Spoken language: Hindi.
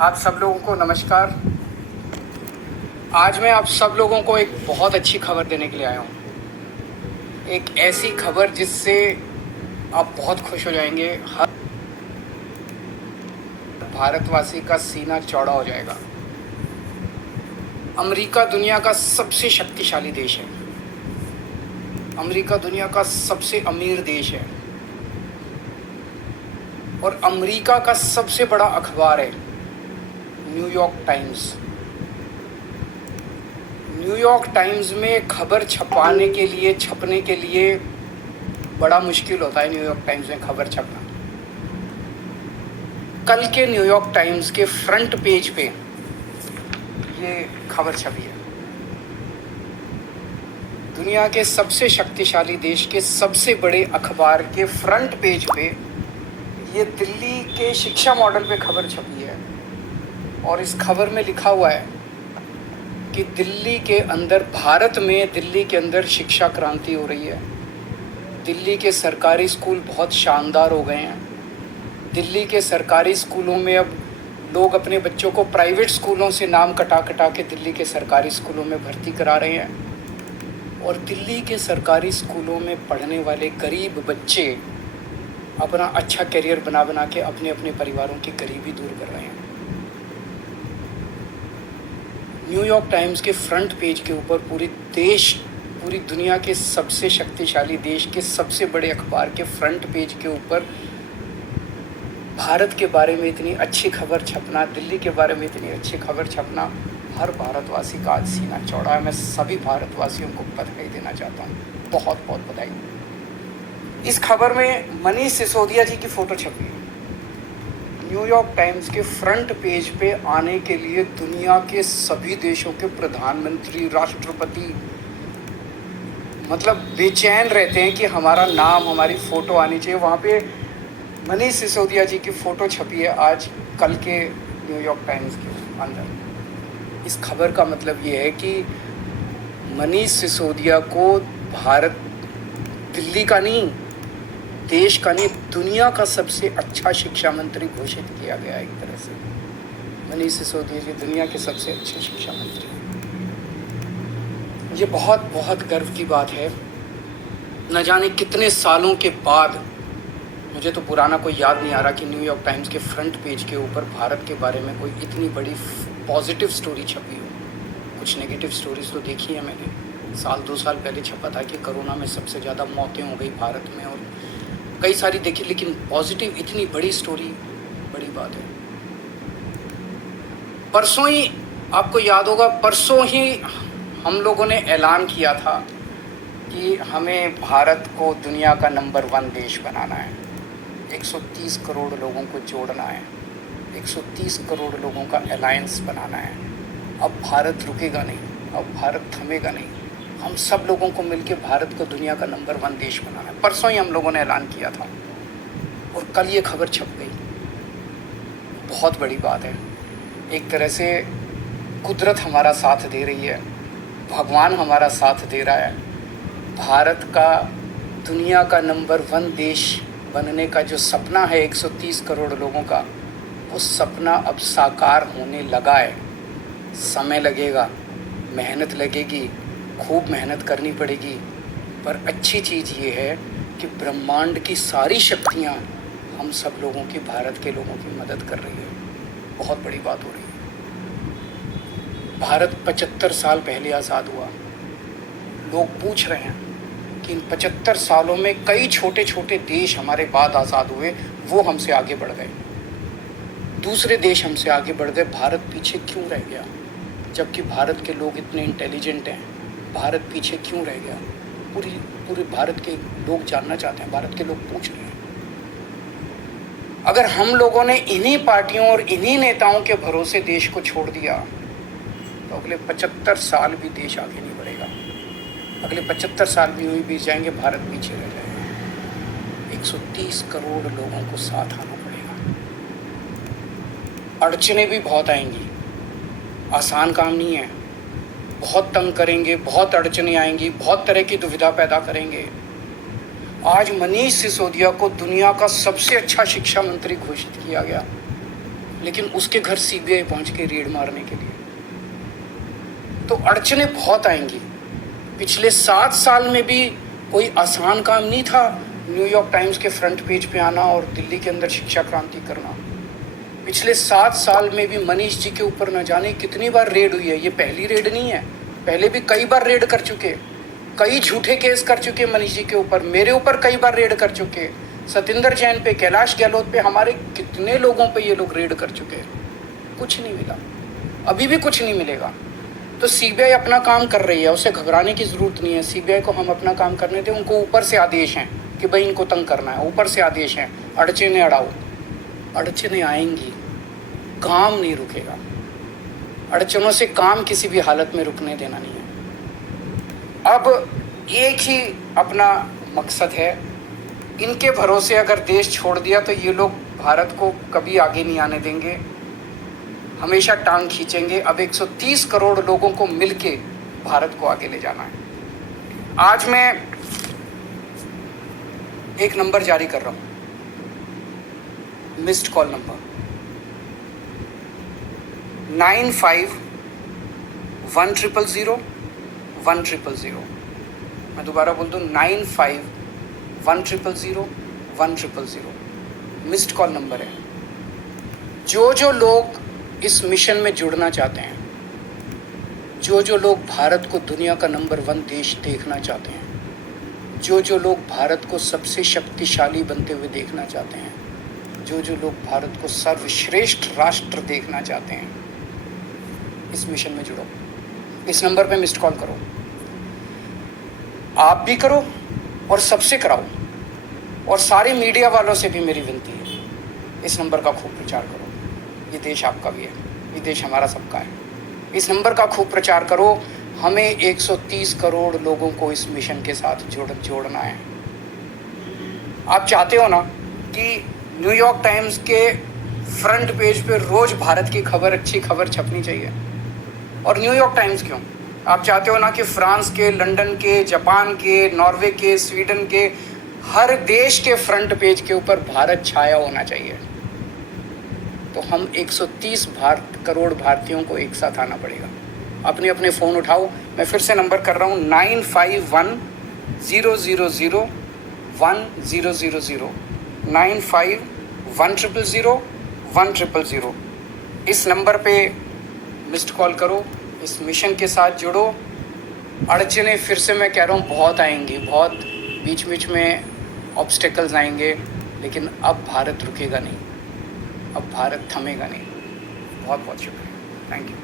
आप सब लोगों को नमस्कार। आज मैं आप सब लोगों को एक बहुत अच्छी खबर देने के लिए आया हूँ। एक ऐसी खबर जिससे आप बहुत खुश हो जाएंगे। हर भारतवासी का सीना चौड़ा हो जाएगा। अमेरिका दुनिया का सबसे शक्तिशाली देश है। अमेरिका दुनिया का सबसे अमीर देश है और अमेरिका का सबसे बड़ा अखबार है न्यूयॉर्क टाइम्स। न्यूयॉर्क टाइम्स में खबर छपने के लिए बड़ा मुश्किल होता है। न्यूयॉर्क टाइम्स में खबर छपना। कल के न्यूयॉर्क टाइम्स के फ्रंट पेज पे ये खबर छपी है। दुनिया के सबसे शक्तिशाली देश के सबसे बड़े अखबार के फ्रंट पेज पे ये दिल्ली के शिक्षा मॉडल पे खबर छपी है और इस खबर में लिखा हुआ है कि भारत में दिल्ली के अंदर शिक्षा क्रांति हो रही है। दिल्ली के सरकारी स्कूल बहुत शानदार हो गए हैं। दिल्ली के सरकारी स्कूलों में अब लोग अपने बच्चों को प्राइवेट स्कूलों से नाम कटा के दिल्ली के सरकारी स्कूलों में भर्ती करा रहे हैं और दिल्ली के सरकारी स्कूलों में पढ़ने वाले गरीब बच्चे अपना अच्छा करियर बना के अपने अपने परिवारों की गरीबी दूर कर रहे हैं। न्यूयॉर्क टाइम्स के फ्रंट पेज के ऊपर पूरी दुनिया के सबसे शक्तिशाली देश के सबसे बड़े अखबार के फ्रंट पेज के ऊपर भारत के बारे में इतनी अच्छी खबर छपना, दिल्ली के बारे में इतनी अच्छी खबर छपना, हर भारतवासी का आज सीना चौड़ा है। मैं सभी भारतवासियों को बधाई देना चाहता हूँ। बहुत बहुत बधाई। इस खबर में मनीष सिसोदिया जी की फ़ोटो छपी है। न्यूयॉर्क टाइम्स के फ्रंट पेज पे आने के लिए दुनिया के सभी देशों के प्रधानमंत्री, राष्ट्रपति मतलब बेचैन रहते हैं कि हमारा नाम, हमारी फ़ोटो आनी चाहिए। वहाँ पे मनीष सिसोदिया जी की फ़ोटो छपी है आज कल के न्यूयॉर्क टाइम्स के अंदर। इस खबर का मतलब ये है कि मनीष सिसोदिया को भारत, दिल्ली का नहीं, देश का नहीं, दुनिया का सबसे अच्छा शिक्षा मंत्री घोषित किया गया है। एक तरह से मनीष सिसोदिया जी दुनिया के सबसे अच्छे शिक्षा मंत्री। ये बहुत बहुत गर्व की बात है। न जाने कितने सालों के बाद, मुझे तो पुराना कोई याद नहीं आ रहा कि न्यूयॉर्क टाइम्स के फ्रंट पेज के ऊपर भारत के बारे में कोई इतनी बड़ी पॉजिटिव स्टोरी छपी हो। कुछ नेगेटिव स्टोरीज तो देखी है मैंने। 2 साल पहले छपा था कि कोरोना में सबसे ज़्यादा मौतें हो गई भारत में और कई सारी देखी, लेकिन पॉजिटिव इतनी बड़ी स्टोरी बड़ी बात है। परसों ही, आपको याद होगा, परसों ही हम लोगों ने ऐलान किया था कि हमें भारत को दुनिया का नंबर 1 देश बनाना है। 130 करोड़ लोगों को जोड़ना है, 130 करोड़ लोगों का अलायंस बनाना है। अब भारत रुकेगा नहीं, अब भारत थमेगा नहीं। हम सब लोगों को मिलकर भारत को दुनिया का नंबर 1 देश बनाना है। परसों ही हम लोगों ने ऐलान किया था और कल ये खबर छप गई। बहुत बड़ी बात है। एक तरह से कुदरत हमारा साथ दे रही है, भगवान हमारा साथ दे रहा है। भारत का दुनिया का नंबर 1 देश बनने का जो सपना है 130 करोड़ लोगों का, वो सपना अब साकार होने लगा है। समय लगेगा, मेहनत लगेगी, खूब मेहनत करनी पड़ेगी, पर अच्छी चीज़ ये है कि ब्रह्मांड की सारी शक्तियाँ हम सब लोगों की, भारत के लोगों की मदद कर रही है। बहुत बड़ी बात हो रही है। भारत 75 साल पहले आज़ाद हुआ। लोग पूछ रहे हैं कि इन 75 सालों में कई छोटे छोटे देश हमारे बाद आज़ाद हुए, वो हमसे आगे बढ़ गए, दूसरे देश हमसे आगे बढ़ गए, भारत पीछे क्यों रह गया? जबकि भारत के लोग इतने इंटेलिजेंट हैं, भारत पीछे क्यों रह गया? पूरे भारत के लोग जानना चाहते हैं, भारत के लोग पूछ रहे हैं। अगर हम लोगों ने इन्हीं पार्टियों और इन्हीं नेताओं के भरोसे देश को छोड़ दिया तो अगले 75 साल भी देश आगे नहीं बढ़ेगा। अगले 75 साल भी हुई बीत जाएंगे, भारत पीछे रह जाएगा। 130 करोड़ लोगों को साथ आना पड़ेगा। अड़चनें भी बहुत आएंगी, आसान काम नहीं है। बहुत तंग करेंगे, बहुत अड़चनें आएंगी, बहुत तरह की दुविधा पैदा करेंगे। आज मनीष सिसोदिया को दुनिया का सबसे अच्छा शिक्षा मंत्री घोषित किया गया। लेकिन उसके घर सीबीआई पहुंच के रेड मारने के लिए। तो अड़चनें बहुत आएंगी। पिछले 7 साल में भी कोई आसान काम नहीं था न्यूयॉर्क टाइम्स के फ्रंट पेज पे आना और दिल्ली के अंदर शिक्षा क्रांति करना। पिछले 7 साल में भी मनीष जी के ऊपर न जाने कितनी बार रेड हुई है। ये पहली रेड नहीं है, पहले भी कई बार रेड कर चुके, कई झूठे केस कर चुके मनीष जी के ऊपर, मेरे ऊपर कई बार रेड कर चुके, सतिंदर जैन पे, कैलाश गहलोत पे, हमारे कितने लोगों पे ये लोग रेड कर चुके। कुछ नहीं मिला, अभी भी कुछ नहीं मिलेगा। तो सीबीआई अपना काम कर रही है, उसे घबराने की ज़रूरत नहीं है। सीबीआई को हम अपना काम करने दें। उनको ऊपर से आदेश हैं कि भाई इनको तंग करना है, ऊपर से आदेश हैं, अड़चने अड़ाओ। अड़चने आएंगी, काम नहीं रुकेगा। अड़चनों से काम किसी भी हालत में रुकने देना नहीं है। अब एक ही अपना मकसद है, इनके भरोसे अगर देश छोड़ दिया तो ये लोग भारत को कभी आगे नहीं आने देंगे, हमेशा टांग खींचेंगे। अब 130 करोड़ लोगों को मिलके भारत को आगे ले जाना है। आज मैं एक नंबर जारी कर रहा हूं, मिस्ड कॉल नंबर 9510001000। मैं दोबारा बोल दूं, 9510001000 मिस्ड कॉल नंबर है। जो लोग इस मिशन में जुड़ना चाहते हैं, जो लोग भारत को दुनिया का नंबर 1 देश देखना चाहते हैं, जो लोग भारत को सबसे शक्तिशाली बनते हुए देखना चाहते हैं, जो लोग भारत को सर्वश्रेष्ठ राष्ट्र देखना चाहते हैं, इस मिशन में जुड़ो। इस नंबर पे मिस्ड कॉल करो, आप भी करो और सबसे कराओ। और सारे मीडिया वालों से भी मेरी विनती है, इस नंबर का खूब प्रचार करो। ये देश आपका भी है, ये देश हमारा सबका है। इस नंबर का खूब प्रचार करो। हमें 130 करोड़ लोगों को इस मिशन के साथ जोड़ना है। आप चाहते हो ना कि न्यूयॉर्क टाइम्स के फ्रंट पेज पे रोज भारत की खबर, अच्छी खबर छपनी चाहिए। और न्यूयॉर्क टाइम्स क्यों, आप चाहते हो ना कि फ्रांस के, लंदन के, जापान के, नॉर्वे के, स्वीडन के, हर देश के फ्रंट पेज के ऊपर भारत छाया होना चाहिए। तो हम 130 करोड़ भारतीयों को एक साथ आना पड़ेगा। अपने अपने फ़ोन उठाओ। मैं फिर से नंबर कर रहा हूँ, 9510001000 9510001000। इस नंबर पे मिस्ड कॉल करो, इस मिशन के साथ जुड़ो। अड़चने फिर से मैं कह रहा हूँ बहुत आएंगी, बहुत बीच में ऑब्स्टेकल्स आएंगे, लेकिन अब भारत रुकेगा नहीं, अब भारत थमेगा नहीं। बहुत बहुत शुक्रिया, थैंक यू।